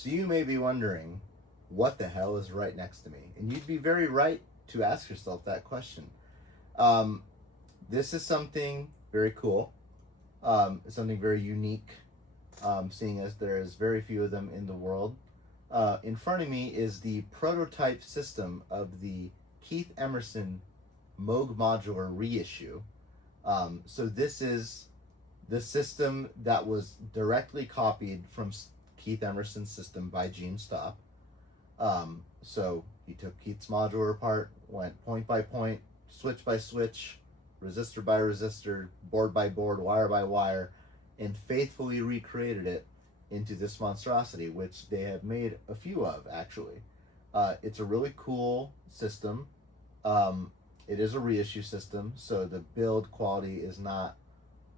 So you may be wondering, what the hell is right next to me? And you'd be very right to ask yourself that question. This is something very cool, something very unique, seeing as there is very few of them in the world. In front of me is the prototype system of the Keith Emerson Moog Modular reissue. So this is the system that was directly copied from Keith Emerson's system by Gene Stop. So he took Keith's modular apart, went point by point, switch by switch, resistor by resistor, board by board, wire by wire, and faithfully recreated it into this monstrosity, which they have made a few of, actually. It's a really cool system. It is a reissue system, so the build quality is not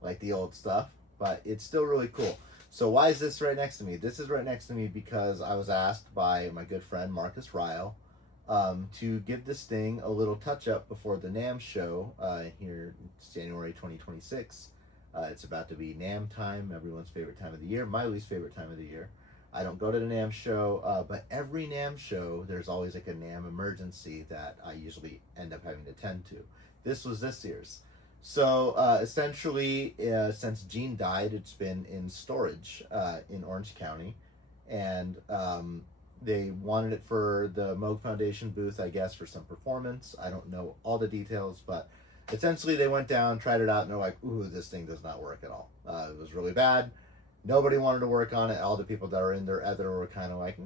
like the old stuff, but it's still really cool. So why is this right next to me? This is right next to me because I was asked by my good friend Marcus Ryle to give this thing a little touch-up before the NAMM show here in January 2026. It's about to be NAMM time, everyone's favorite time of the year, my least favorite time of the year. I don't go to the NAMM show, but every NAMM show, there's always like a NAMM emergency that I usually end up having to tend to. This was this year's. So essentially, since Gene died, it's been in storage in Orange County, and they wanted it for the Moog Foundation booth, I guess, for some performance. I don't know all the details, but essentially they went down, tried it out, and they're like, ooh, this thing does not work at all. It was really bad. Nobody wanted to work on it. All the people that were in their ether were kind of like,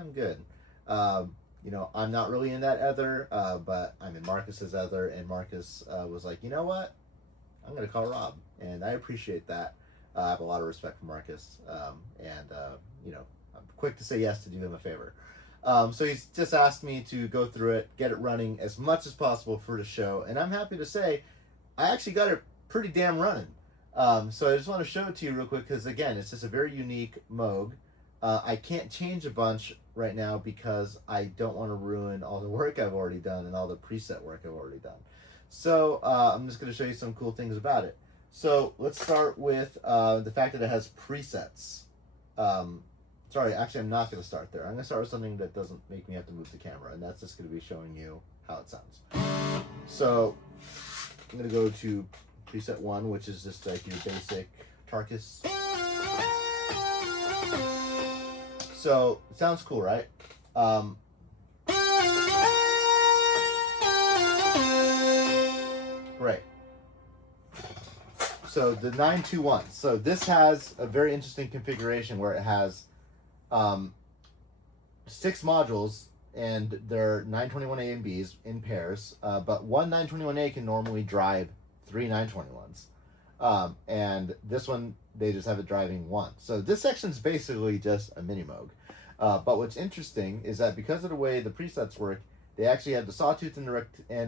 I'm good. You know, I'm not really in that ether, but I'm in Marcus's ether, and Marcus was like, you know what? I'm going to call Rob, and I appreciate that. I have a lot of respect for Marcus, and, you know, I'm quick to say yes to do him a favor. So he's just asked me to go through it, get it running as much as possible for the show, and I'm happy to say I actually got it pretty damn running. So I just want to show it to you real quick because, again, it's just a very unique Moog. I can't change a bunch right now because I don't want to ruin all the work I've already done and all the preset work I've already done. So I'm just going to show you some cool things about it. So let's start with the fact that it has presets. Sorry, actually I'm not going to start there. I'm going to start with something that doesn't make me have to move the camera, and that's just going to be showing you how it sounds. So I'm going to go to preset 1, which is just like your basic Tarkus. So it sounds cool, right? Great. So the 921. So this has a very interesting configuration where it has 6 modules, and they're 921A and Bs in pairs, but one 921A can normally drive 3 921s. And this one, they just have it driving 1. So this section is basically just a mini Moog. But what's interesting is that because of the way the presets work, they actually have the sawtooth and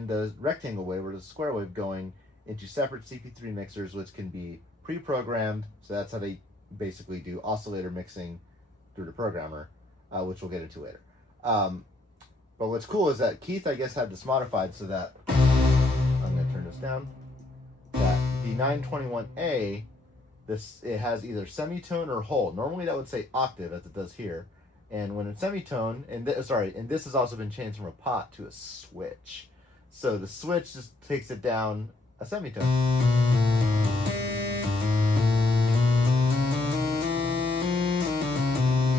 the rectangle wave or the square wave going into separate CP3 mixers, which can be pre-programmed. So that's how they basically do oscillator mixing through the programmer, which we'll get into later. But what's cool is that Keith, I guess, had this modified so that, I'm going to turn this down, that the 921A, it has either semitone or whole. Normally that would say octave, as it does here. And when it's semitone, and this has also been changed from a pot to a switch. So the switch just takes it down a semitone.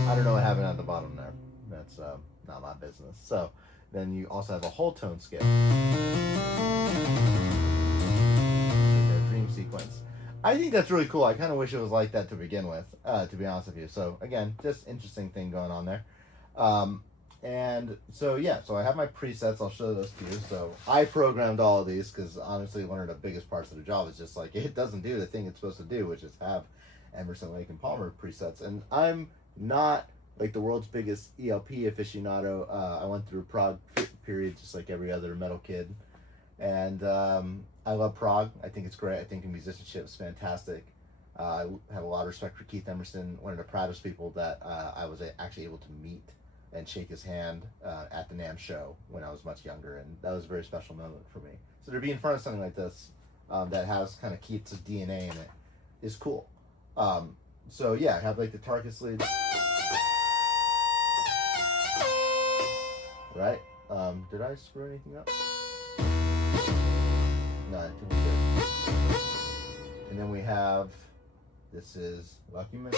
I don't know what happened at the bottom there. That's not my business. So then you also have a whole tone skip. Dream sequence. I think that's really cool. I kind of wish it was like that to begin with, to be honest with you. So again, just interesting thing going on there. And so yeah, so I have my presets. I'll show those to you. So I programmed all of these because honestly, one of the biggest parts of the job is just like it doesn't do the thing it's supposed to do, which is have Emerson, Lake, and Palmer presets. And I'm not like the world's biggest ELP aficionado. I went through a prog period just like every other metal kid. And I love prog. I think it's great. I think the musicianship is fantastic. I have a lot of respect for Keith Emerson, one of the proudest people that I was actually able to meet and shake his hand at the NAMM show when I was much younger, and that was a very special moment for me. So to be in front of something like this that has kind of Keith's DNA in it is cool. So yeah, I have like the Tarkus leads. Did I screw anything up? No, I think we did. And then we have, this is Lucky Man.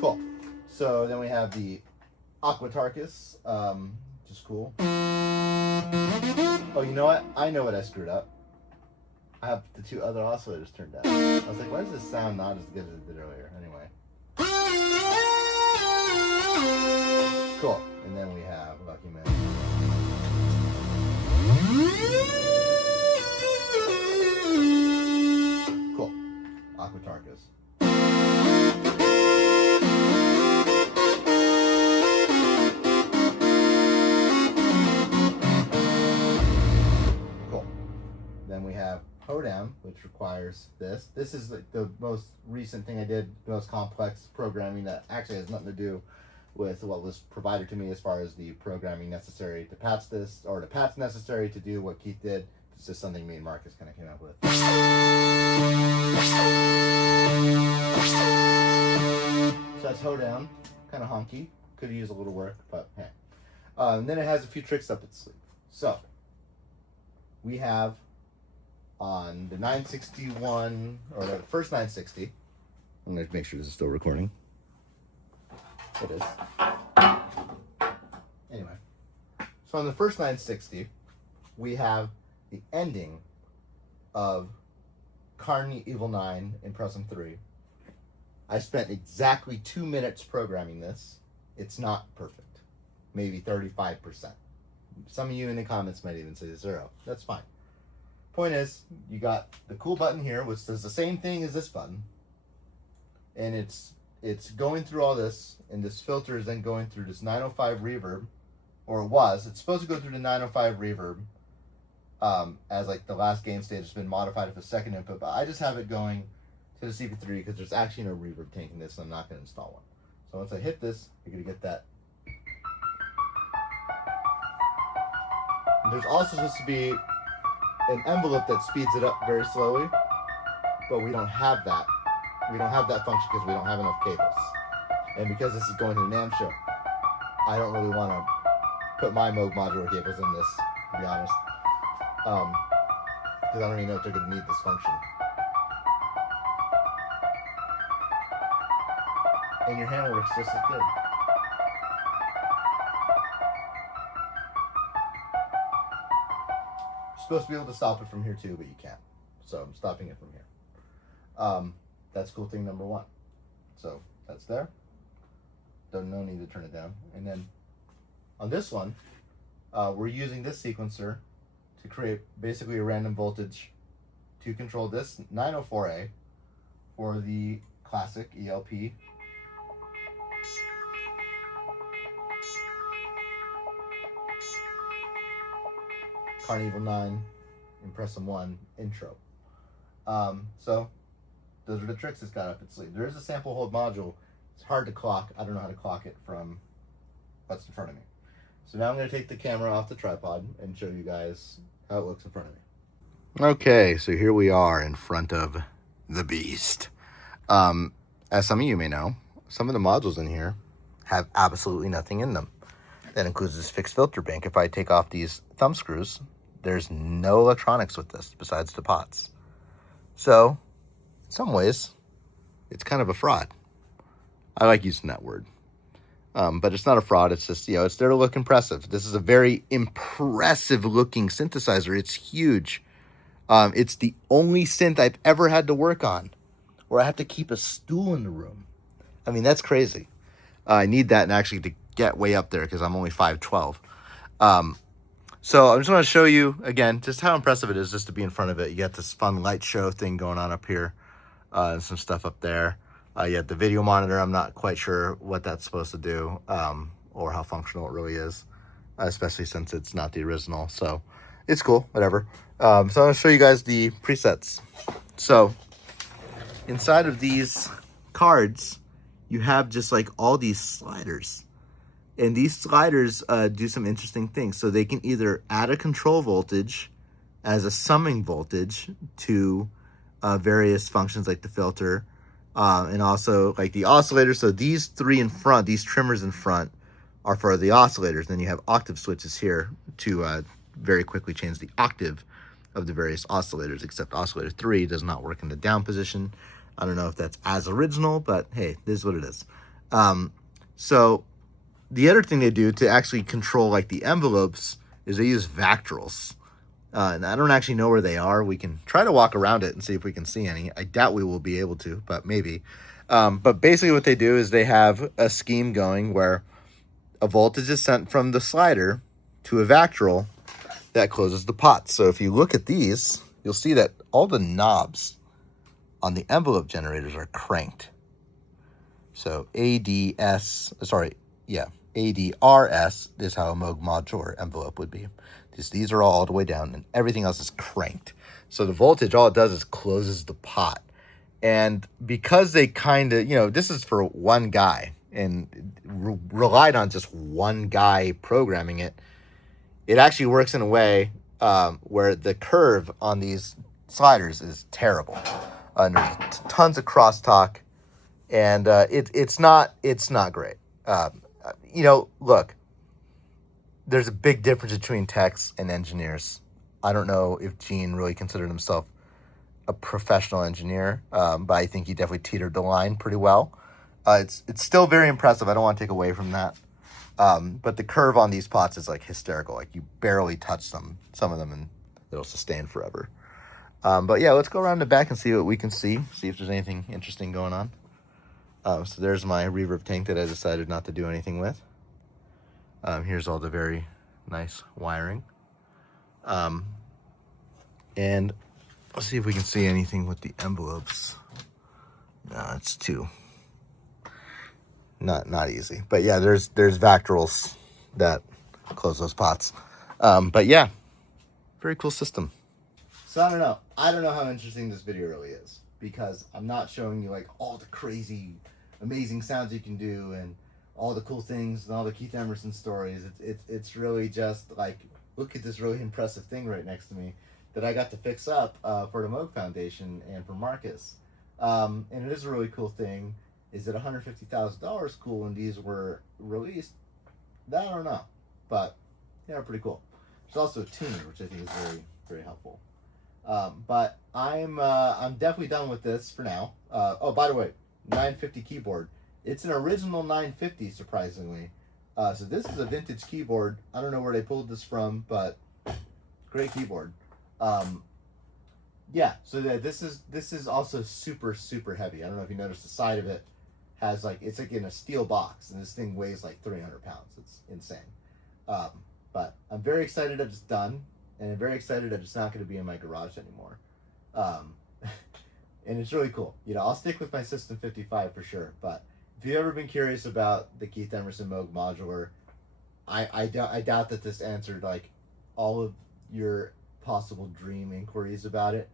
Cool. So then we have the Aquatarchus, which is cool. Oh, you know what? I know what I screwed up. I have the two other oscillators turned down. I was like, why does this sound not as good as it did earlier? Anyway. Cool. And then we have Lucky Man. Cool. Aquatarchus. Cool. Then we have Hodam, which requires this. This is like the most recent thing I did, the most complex programming that actually has nothing to do with what was provided to me as far as the programming necessary to patch this, or the patch necessary to do what Keith did. It's just something me and Marcus kind of came up with. So that's Hodam, kind of honky. Could use a little work, but hey. And then it has a few tricks up its sleeve. So we have on the 961, or the first 960, I'm going to make sure this is still recording. It is. Anyway, so on the first 960, we have the ending of Carney Evil 9 in Presum 3. I spent exactly 2 minutes programming this. It's not perfect. Maybe 35%. Some of you in the comments might even say 0. That's fine. Point is, you got the cool button here, which does the same thing as this button, and it's going through all this, and this filter is then going through this 905 reverb, or it was. It's supposed to go through the 905 reverb as like the last gain stage has been modified with a second input, but I just have it going to the CP3 because there's actually no reverb tank in this, and I'm not going to install one. So once I hit this, you're going to get that. And there's also supposed to be an envelope that speeds it up very slowly, but we don't have that. We don't have that function because we don't have enough cables. And because this is going to the NAMM chip, I don't really want to put my Moog modular cables in this, to be honest. Because I don't even know if they're going to need this function. And your hammer works just as good. Supposed to be able to stop it from here too, but you can't. So I'm stopping it from here. That's cool thing number 1. So that's there. No need to turn it down. And then on this one, we're using this sequencer to create basically a random voltage to control this 904A for the classic ELP. Carnival 9, Impressum 1 intro. So those are the tricks it's got up its sleeve. There is a sample hold module. It's hard to clock. I don't know how to clock it from what's in front of me. So now I'm going to take the camera off the tripod and show you guys how it looks in front of me. Okay, so here we are in front of the beast. As some of you may know, some of the modules in here have absolutely nothing in them. That includes this fixed filter bank. If I take off these thumb screws, there's no electronics with this besides the pots. So, in some ways, it's kind of a fraud. I like using that word. But it's not a fraud. It's just, it's there to look impressive. This is a very impressive looking synthesizer. It's huge. It's the only synth I've ever had to work on where I have to keep a stool in the room. I mean, that's crazy. I need that and actually to get way up there because I'm only 5'12". So I just want to show you again just how impressive it is just to be in front of it. You got this fun light show thing going on up here, and some stuff up there. You have the video monitor. I'm not quite sure what that's supposed to do, or how functional it really is, especially since it's not the original. So it's cool, whatever. So I'm going to show you guys the presets. So inside of these cards, you have just like all these sliders. And these sliders do some interesting things. So they can either add a control voltage as a summing voltage to various functions like the filter and also like the oscillator. So these three in front, these trimmers in front, are for the oscillators. Then you have octave switches here to very quickly change the octave of the various oscillators, except oscillator 3 does not work in the down position. I don't know if that's as original, but hey, this is what it is. So the other thing they do to actually control like the envelopes is they use Vactrals. And I don't actually know where they are. We can try to walk around it and see if we can see any. I doubt we will be able to, but maybe. But basically what they do is they have a scheme going where a voltage is sent from the slider to a Vactral that closes the pot. So if you look at these, you'll see that all the knobs on the envelope generators are cranked. So ADRS is how a Moog modular envelope would be. These are all the way down, and everything else is cranked. So the voltage, all it does is closes the pot. And because they kind of, this is for one guy and relied on just one guy programming it, it actually works in a way where the curve on these sliders is terrible. There's tons of crosstalk, and it's not great. Look, there's a big difference between techs and engineers. I don't know if Gene really considered himself a professional engineer, but I think he definitely teetered the line pretty well. It's still very impressive. I don't want to take away from that. But the curve on these pots is like hysterical. Like you barely touch some of them and it'll sustain forever. But yeah, let's go around the back and see what we can see if there's anything interesting going on. So there's my reverb tank that I decided not to do anything with. Here's all the very nice wiring. And let's see if we can see anything with the envelopes. No, it's too not easy. But yeah, there's Vactrals that close those pots. But yeah, very cool system. So I don't know how interesting this video really is, because I'm not showing you like all the crazy amazing sounds you can do and all the cool things and all the Keith Emerson stories. It's really just like, look at this really impressive thing right next to me that I got to fix up for the Moog Foundation and for Marcus. And it is a really cool thing. Is it $150,000 cool when these were released? I don't know, but they're pretty cool. There's also a tuner, which I think is very, very helpful. But I'm definitely done with this for now. Oh, by the way, 950 keyboard. It's an original 950, surprisingly. So this is a vintage keyboard. I don't know where they pulled this from, but great keyboard. Yeah, so this is also super, super heavy. I don't know if you noticed the side of it has it's like in a steel box, and this thing weighs like 300 pounds. It's insane. But I'm very excited that it's done, and I'm very excited that it's not going to be in my garage anymore. And it's really cool. I'll stick with my System 55 for sure, but if you've ever been curious about the Keith Emerson Moog modular, I doubt that this answered like all of your possible dream inquiries about it,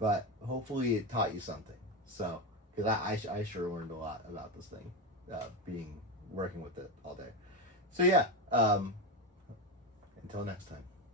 but hopefully it taught you something. So, because I sure learned a lot about this thing, working with it all day. So yeah, until next time.